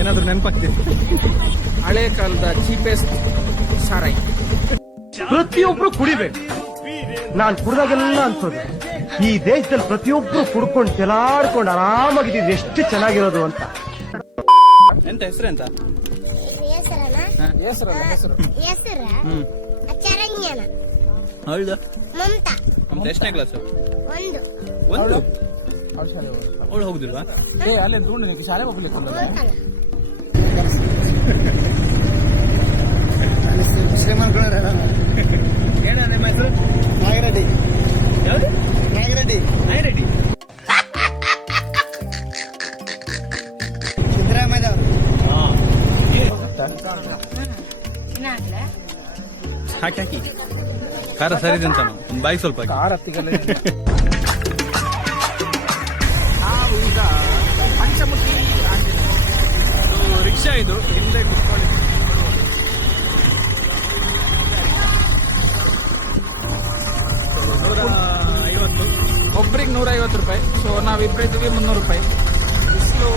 ಏನಾದ್ರು ನೆನಪಾಗ್ತಿದೆ? ಹಳೆ ಕಾಲದ ಚೀಪೆಸ್ಟ್ ಸಾರಾಯಿ. ಪ್ರತಿಯೊಬ್ರು ಕುಡಿಬೇಕು. ನಾನ್ ಕುಡ್ದಾಗೆಲ್ಲ ಅನ್ಸೋದು ಈ ದೇಶದಲ್ಲಿ ಪ್ರತಿಯೊಬ್ರು ಕುಡ್ಕೊಂಡು ಕೆಲಾಡ್ಕೊಂಡು ಆರಾಮಾಗಿದ್ದು ಎಷ್ಟು ಚೆನ್ನಾಗಿರೋದು ಅಂತ. ಎಂತ ಹೆಸರು ಎಂತ? ಹೆಸರು ಚರಂಜನ ಹೌದಾ? ಮಮತಾ. ನಮ್ದು ಎಷ್ಟನೇ ಕ್ಲಾಸ್? ಒಂದು ಅವಳು ಹೋಗುದಿಲ್ವಾ? ಅಲ್ಲೇ ದೂರ ಶಾಲೆ ಹೋಗ್ಲಿಕ್ಕೆ ಶ್ರೀಮಂತಗೌಡ ಏನ ನಿಮ್ಮ ಹೆಸರು? ನಾಗರೆಡ್ಡಿ. ಯಾವ್ದು? ನಾಗರೆಡ್ಡಿ. ನಾಗರೆಡ್ಡಿ. ಸಿದ್ದರಾಮಯ್ಯದವರು. ಹಾಕಿ ಖಾರ ಸರಿದೆ ಅಂತ ಬಾಯಿ ಸ್ವಲ್ಪ ಹಾಕಿ. ಕಾರ್ ಹತ್ತಿಗಲ್ಲ. ನಾವು ಈಗ ಪಂಚಮುಖಿ ಆಂಜನೇಯ ರಿಕ್ಷಾ ಇದು ಹಿಂದೆ ಕುತ್ಕೊಂಡಿದ್ದೀವಿ. ಒಬ್ರಿಗೆ 150 ರೂಪಾಯಿ. ಸೊ ನಾವಿಬ್ಬರಿದ್ದೀವಿ 300 ರೂಪಾಯಿ. ಬಿಸಿಲು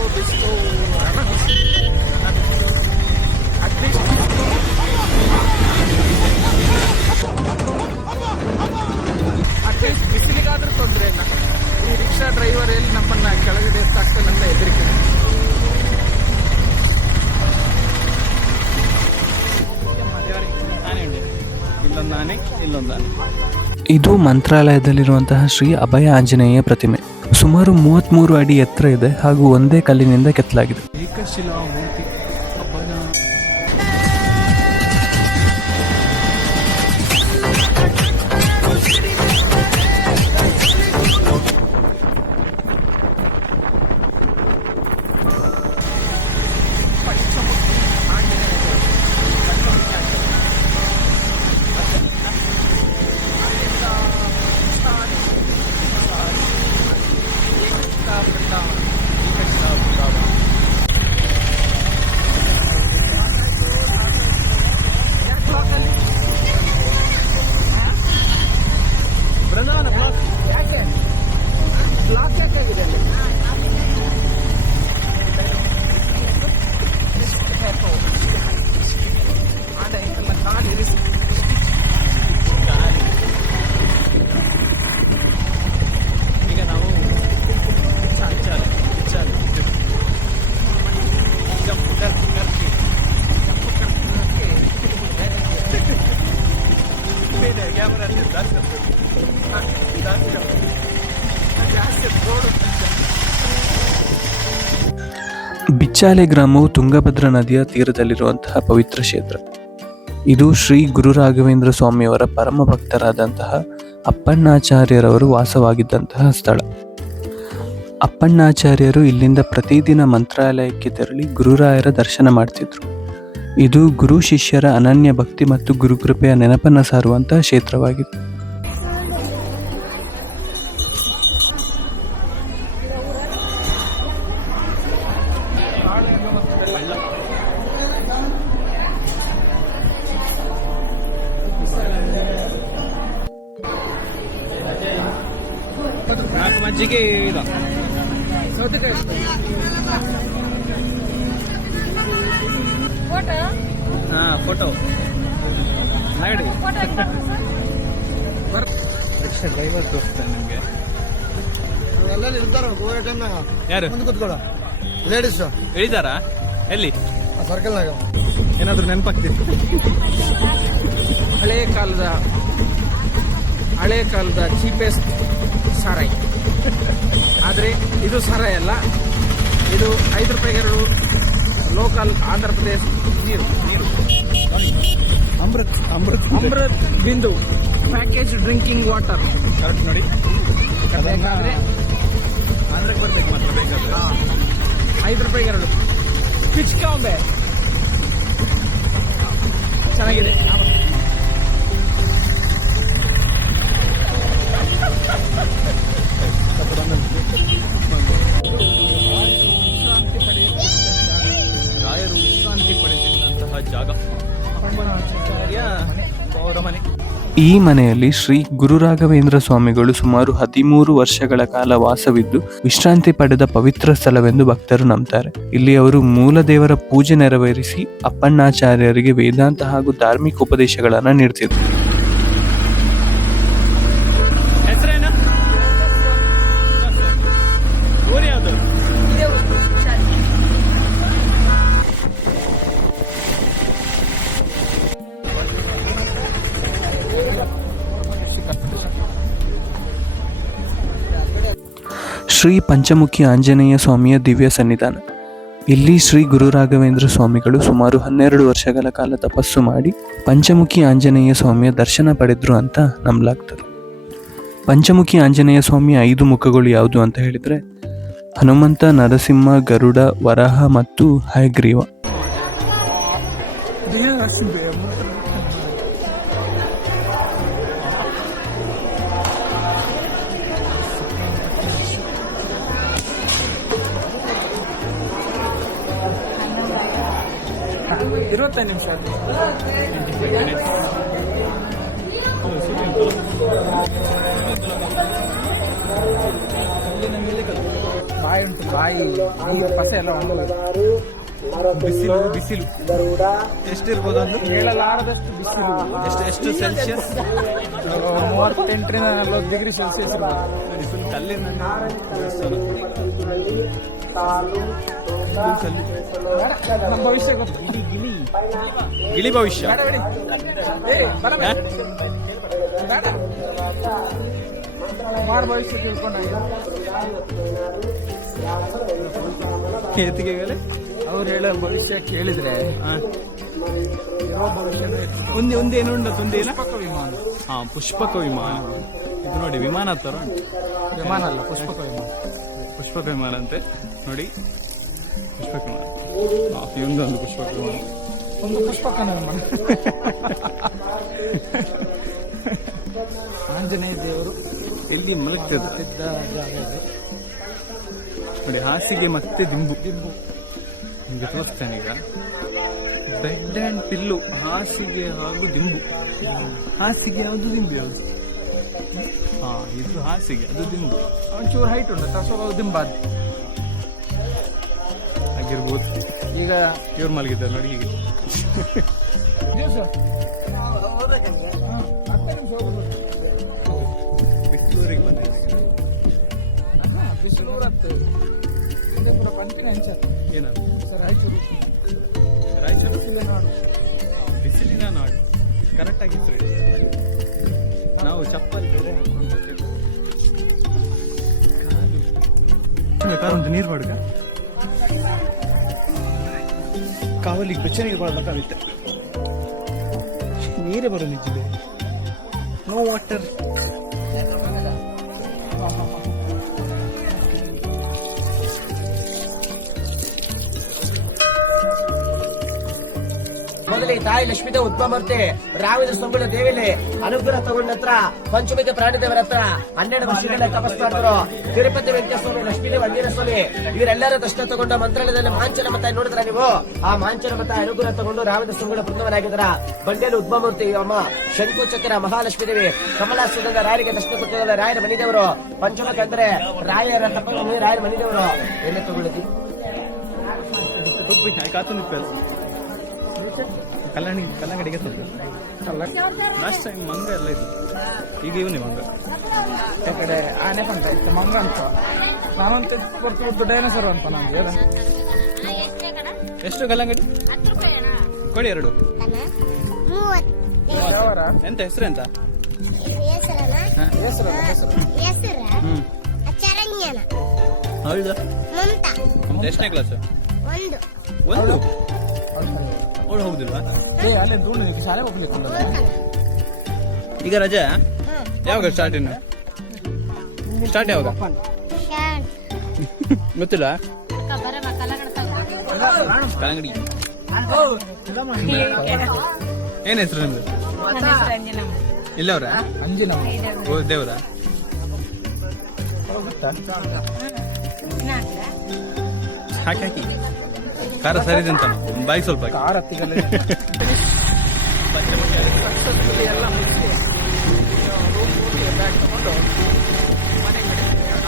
ಅಟ್ಲೀಸ್ಟ್ ಬಿಸಿಲಿಗಾದ್ರೂ ತೊಂದರೆ ಇಲ್ಲ. ಈ ರಿಕ್ಷಾ ಡ್ರೈವರ್ ಎಲ್ಲಿ ನಮ್ಮನ್ನ ಕೆಳಗಡೆ ಎತ್ತಾಗ್ತಾನೆ ಅಂತ ಹೆದರಿಕೆ. ಇಲ್ಲೊಂದು ಆನೆ, ಇಲ್ಲೊಂದು ಆನೆ. ಇದು ಮಂತ್ರಾಲಯದಲ್ಲಿರುವಂತಹ ಶ್ರೀ ಅಭಯ ಆಂಜನೇಯ ಪ್ರತಿಮೆ. ಸುಮಾರು 33 ಅಡಿ ಎತ್ತರ ಇದೆ ಹಾಗೂ ಒಂದೇ ಕಲ್ಲಿನಿಂದ ಕೆತ್ತಲಾಗಿದೆ. ಏಕಶಿಲಾ ಮೂರ್ತಿ ಅಬ್ಬನ. ಬ್ಲಾಕ್ ಯಾಕಾಗಿದೆ ಅಲ್ಲಿ? ಈಗ ನಾವು ಬಿಚ್ಚಾಲೆ ಗ್ರಾಮವು ತುಂಗಭದ್ರಾ ನದಿಯ ತೀರದಲ್ಲಿರುವಂತಹ ಪವಿತ್ರ ಕ್ಷೇತ್ರ. ಇದು ಶ್ರೀ ಗುರು ರಾಘವೇಂದ್ರ ಸ್ವಾಮಿಯವರ ಪರಮ ಭಕ್ತರಾದಂತಹ ಅಪ್ಪಣ್ಣಾಚಾರ್ಯರವರು ವಾಸವಾಗಿದ್ದಂತಹ ಸ್ಥಳ. ಅಪ್ಪಣ್ಣಾಚಾರ್ಯರು ಇಲ್ಲಿಂದ ಪ್ರತಿದಿನ ಮಂತ್ರಾಲಯಕ್ಕೆ ತೆರಳಿ ಗುರುರಾಯರ ದರ್ಶನ ಮಾಡ್ತಿದ್ರು. ಇದು ಗುರು ಶಿಷ್ಯರ ಅನನ್ಯ ಭಕ್ತಿ ಮತ್ತು ಗುರುಕೃಪೆಯ ನೆನಪನ್ನು ಸಾರುವಂತಹ ಕ್ಷೇತ್ರವಾಗಿದೆ. ನಾಲ್ಕು ಮಜ್ಜಿಗೆ ಇಲ್ಲ. ಹಾ, ಫೋಟೋ ಮಾಡಿ. ರಿಕ್ಷಾ ಡ್ರೈವರ್ ತೋರಿಸ್ತಾನೆ ನಿಮ್ಗೆ. ಎಲ್ಲೆಲ್ಲಿ ಇರ್ತಾರ ಗೋವಾ ಟೈಮ್ನಾಗ ಯಾರು ಮುಂದೆ ಕೂತ್ಕೊಳ ಲೇಡೀಸ್ ಇಳಿದಾರಾ? ಎಲ್ಲಿ? ಸರ್ಕಲ್ನಾಗ. ಏನಾದ್ರು ನೆನಪಾಗ್ತಿದೆ? ಹಳೆ ಕಾಲದ ಚೀಪೆಸ್ಟ್ ಸಾರಾಯಿ. ಆದರೆ ಇದು ಸಾರಾಯಿ ಅಲ್ಲ, ಇದು 5 ರೂಪಾಯಿಗೆ 2 ಲೋಕಲ್ ಆಂಧ್ರ ಪ್ರದೇಶ ನೀರು. ಅಮೃತ್ ಬಿಂದು ಪ್ಯಾಕೇಜ್ ಡ್ರಿಂಕಿಂಗ್ ವಾಟರ್. ಕರೆಕ್ಟ್ ನೋಡಿ. ಬೇಕಾದ್ರೆ ಆಂಧ್ರಕ್ಕೆ ಬರ್ಬೇಕು ಮಾತ್ರ ಬೇಕಾದ್ರೆ. 5 ರೂಪಾಯಿಗೆ 2 ಪಿಚ್ಕಾಂಬೆ ಚೆನ್ನಾಗಿದೆ. ರಾಯರು ವಿಶ್ರಾಂತಿ ಪಡೆದಿದ್ದಂತಹ ಜಾಗ. ಅಪ್ಪಣ್ಣಾಚಾರ್ಯ ಅವರ ಮನೆ. ಈ ಮನೆಯಲ್ಲಿ ಶ್ರೀ ಗುರು ರಾಘವೇಂದ್ರ ಸ್ವಾಮಿಗಳು ಸುಮಾರು 13 ವರ್ಷಗಳ ಕಾಲ ವಾಸವಿದ್ದು ವಿಶ್ರಾಂತಿ ಪಡೆದ ಪವಿತ್ರ ಸ್ಥಳವೆಂದು ಭಕ್ತರು ನಂಬ್ತಾರೆ. ಇಲ್ಲಿ ಅವರು ಮೂಲ ದೇವರ ಪೂಜೆ ನೆರವೇರಿಸಿ ಅಪ್ಪಣ್ಣಾಚಾರ್ಯರಿಗೆ ವೇದಾಂತ ಹಾಗೂ ಧಾರ್ಮಿಕ ಉಪದೇಶಗಳನ್ನು ನೀಡ್ತಿದ್ರು. ಶ್ರೀ ಪಂಚಮುಖಿ ಆಂಜನೇಯ ಸ್ವಾಮಿಯ ದಿವ್ಯ ಸನ್ನಿಧಾನ. ಇಲ್ಲಿ ಶ್ರೀ ಗುರು ರಾಘವೇಂದ್ರ ಸ್ವಾಮಿಗಳು ಸುಮಾರು 12 ವರ್ಷಗಳ ಕಾಲ ತಪಸ್ಸು ಮಾಡಿ ಪಂಚಮುಖಿ ಆಂಜನೇಯ ಸ್ವಾಮಿಯ ದರ್ಶನ ಪಡೆದ್ರು ಅಂತ ನಂಬಲಾಗ್ತದೆ. ಪಂಚಮುಖಿ ಆಂಜನೇಯ ಸ್ವಾಮಿಯ 5 ಮುಖಗಳು ಯಾವುದು ಅಂತ ಹೇಳಿದ್ರೆ ಹನುಮಂತ, ನರಸಿಂಹ, ಗರುಡ, ವರಾಹ ಮತ್ತು ಹಯಗ್ರೀವ. ನಿಮಿಷ ಬಾಯಿ ಉಂಟು, ಬಾಯಿ ಪಸೆ ಎಲ್ಲ ಬಿಸಿಲು ಬಿಸಿಲು ಎಷ್ಟಿರ್ಬೋದು ಒಂದು ಹೇಳಲಾರದಷ್ಟು ಬಿಸಿಲು. ಎಷ್ಟು ಸೆಲ್ಸಿಯಸ್? 38ರಿಂದ 40 degree Celsius. ಫುಲ್ ಕಲ್ಲಿನ ನಮ್ಮ ಭವಿಷ್ಯ ಗೊತ್ತು. ಗಿಳಿ ಭವಿಷ್ಯ. ಮಾರು ಭವಿಷ್ಯ ತಿಳ್ಕೊಂಡ ಅವ್ರು ಹೇಳೋ ಭವಿಷ್ಯ ಕೇಳಿದ್ರೆ ಒಂದೇನು ಉಂಟು ಪುಷ್ಪಕ ವಿಮಾನ. ಹಾ, ಪುಷ್ಪಕ ವಿಮಾನ. ಇದು ನೋಡಿ, ವಿಮಾನ ತರ ವಿಮಾನ ಅಲ್ಲ, ಪುಷ್ಪಕ ವಿಮಾನ. ಪುಷ್ಪಕ ವಿಮಾನ ಅಂತೆ ನೋಡಿ. ಪುಷ್ಪಕ ವಿಮಾನ ಇವೊಂದೊಂದು ಪುಷ್ಪಕ ವಿಮಾನ, ಒಂದು ಪುಷ್ಪಕನ ವಿಮಾನ. ಆಂಜನೇಯ ದೇವರು ಎಲ್ಲಿ ಮಲಗ್ತಿದ್ದ ಜಾಗ ಇದೆ ನೋಡಿ. ಹಾಸಿಗೆ ಮತ್ತೆ ದಿಂಬು ನಿಮಗೆ ತೋರಿಸ್ತೇನೆ ಈಗ. ಬೆಡ್ ಅಂಡ್ ಪಿಲ್ಲು, ಹಾಸಿಗೆ ಹಾಗೂ ದಿಂಬು. ಹಾಸಿಗೆ ಯಾವುದು, ದಿಂಬು ಯಾವುದು? ಹಾ, ಇದು ಹಾಸಿಗೆ, ಅದು ದಿಂಬು. ಒಂಚೂರು ಹೈಟ್ ಉಂಟು, ಸ್ವಲ್ಪ ದಿಂಬಾದ ಆಗಿರ್ಬೋದು. ಈಗ ಇವ್ರು ಮಲಗಿದ್ದಾರೆ ನೋಡಿ ಹೀಗೆ. ಬಿಸಿಲೂರಿಗೆ ಬಂದಿದೆ. ಏನ ರಾಯಚೂರು ಬಿಸಿಲಿನ ನಾಡು. ಕರೆಕ್ಟ್ ಆಗಿತ್ತು. ನಾವು ಚಪ್ಪಲಿ ಬೇರೆ ಹಾಕೊಂಡು ಕಾರೊಂದು ನೀರು ಮಾಡುಗ ಕಾವಲಿಗೆ ಬೆಚ್ಚನಿಗೆ ಬಳಬೇಕಾಗುತ್ತೆ. ನೀರೇ ಬರೋ ನಿಜ. No water. ಮೊದಲೇ ತಾಯಿ ಲಕ್ಷ್ಮೀದ ಉದ್ಭವ ಮೂರ್ತಿ ರಾವಿದ ಸೊಂಗುಳ ದೇವಿಲಿ ಅನುಗ್ರಹ ತಗೊಂಡ ಹತ್ರ ಪಂಚಮಿಕ ಪ್ರಾಣಿ ದೇವರ ಹತ್ರ 12 ವರ್ಷಗಳ ತಪಸ್ ಮಾಡಿದ್ರು. ತಿರುಪತಿ ವೆಂಕಟೇಶ್ವರ, ಲಕ್ಷ್ಮೀದೇವಿ, ಅಂಜನೇಯ ಸ್ವಾಮಿ ಇವರೆಲ್ಲರ ದರ್ಶನ ತಗೊಂಡ ಮಂತ್ರಾಲಯದಲ್ಲಿ ಮಾಂಚನ ಮತ ನೋಡಿದ್ರ ನೀವು. ಆ ಮಾಂಚನ ಮತ ಅನುಗ್ರಹ ತಗೊಂಡು ರಾವಿದ ಸೊಂಗುಳ ಬೃಂದವನಾಗಿದ್ರ. ಬಂಡೆಯಲ್ಲಿ ಉದ್ಭವ ಮೂರ್ತಿ ಅಮ್ಮ ಶಂಕು ಚಕ್ರ ಮಹಾಲಕ್ಷ್ಮೀ ದೇವಿ, ಕಮಲಾಸುಗಂಧ ರಾಯರಿಗೆ ದರ್ಶನ ಕೊಟ್ಟಿದ್ದಾರೆ. ರಾಯರ ಮನಿದೇವರು ಪಂಚಮಕ ಅಂದ್ರೆ ರಾಯರ ರಾಯರ ಮನಿದೇವರು. ಎಲ್ಲಿ ತಗೊಳ್ಳಿ ಕಲ್ಲಂಗಡಿಗೆ ಲಾಸ್ಟ್ ಟೈಮ್ ಮಂಗ ಎಲ್ಲ ಇತ್ತು. ಈಗ ಇವನೇ ಮಂಗ. ಈ ಕಡೆ ಆನೆ ಪಂಟ ಇತ್ತು, ಮಂಗ ಅಂತ. ನಾನೊಂದು ಕೊಡ್ತು ಡೈನೋಸರ್ ಅಂತ ನಮ್ಗೆ. ಎಷ್ಟು ಕಲ್ಲಂಗಡಿ ಕೊಡಿ? 2. ಎಂತ ಹೆಸರು ಎಂತ? ಹೌದಾ? ಎಷ್ಟನೇ ಕ್ಲಾಸ್? 1. ಅವಳು ಹೋಗುದಿಲ್ವಾ? ಅಲ್ಲೇ ದೂರ ಶಾಲೆ ಹೋಗ್ಲಿಕ್ಕೆ. ಈಗ ರಜೆ ಯಾವಾಗ ಸ್ಟಾರ್ಟ್? ಇನ್ನು ಸ್ಟಾರ್ಟ್ ಯಾವಾಗ ಗೊತ್ತಿಲ್ಲ. ಕಲ್ಲಂಗಡಿ ಏನ್ ಹೆಸರು ನಿಮ್ದು? ಇಲ್ಲವ್ರ? ಓ ದೇವ್ರ. ಹಾಕಿ ಖಾರ ಸರಿದೆ ಅಂತ ಬಾಯಿ ಸ್ವಲ್ಪ ಖಾರ ಎಲ್ಲ ಬ್ಯಾಗ್ ತಗೊಂಡು ಮನೆ ಕಡೆ ಹೋಗೋಣ.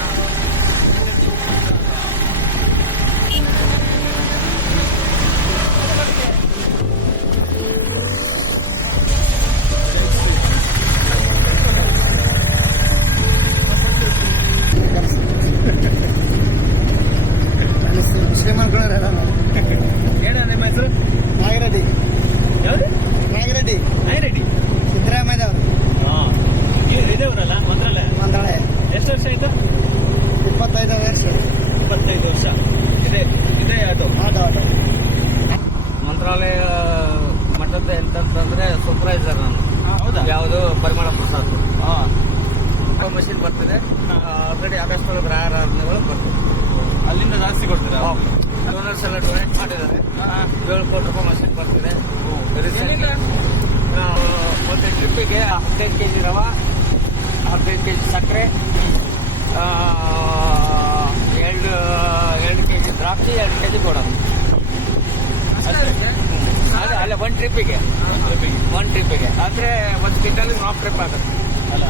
ಶ್ರೀಮಂತರು ಏನ ನಿಮ್ಮ ಹೆಸರು? ನಾಗಿರೆಡ್ಡಿ ಯಾವ್ದು? ನಾಗಿರೆಡ್ಡಿ ನಾಯಿರೆಡ್ಡಿ. ಸಿದ್ದರಾಮಯ್ಯದವರು ಇದೇವ್ರಲ್ಲ ಮಂತ್ರಾಲಯ. ಮಂತ್ರಾಲಯ ಎಷ್ಟು ವರ್ಷ ಆಯ್ತು? 25 ವರ್ಷ 25 ವರ್ಷ. ಇದೇ ಅದು ಆಟೋ ಆಟೋ ಮಂತ್ರಾಲಯ ಮಠದ ಎಂತಂದ್ರೆ ಸೂಪರ್ವೈಸರ್ ನಾನು. ಹೌದಾ? ಯಾವುದು ಪರಿಮಳ ಪ್ರಸಾದ್ ಹಾ. ಮಷೀನ್ ಬರ್ತಿದೆ. ಆಲ್ರೆಡಿ ಆಗಸ್ಟ್ ಒಳಗೆ ಆರಾಧನೆಗಳು ಬರ್ತದೆ. ಅಲ್ಲಿಂದ ಜಾಸ್ತಿ ಕೊಡ್ತೀರಾ? ಡೋನರ್ಸ್ ಎಲ್ಲ ಡೊನೇಟ್ ಮಾಡಿದ್ದಾರೆ. 7 ಕೋಟಿ ರೂಪಾಯಿ ಮಷೀನ್ ಬರ್ತಿದೆ. ಏನಿಲ್ಲ? ಒಂದು ಟ್ರಿಪ್ಪಿಗೆ 15 ಕೆಜಿ ರವ, 15 ಕೆಜಿ ಸಕ್ಕರೆ, 2 ಕೆಜಿ ದ್ರಾಕ್ಷಿ, 2 ಕೆಜಿ ಗೋಡಂಬಿ. ಅಲ್ಲ 1 ಟ್ರಿಪ್ಪಿಗೆ ಅಂದ್ರೆ 1 ಕ್ವಿಂಟಲ್ 4 ಟ್ರಿಪ್ ಆಗುತ್ತೆ. ಅಲ್ಲ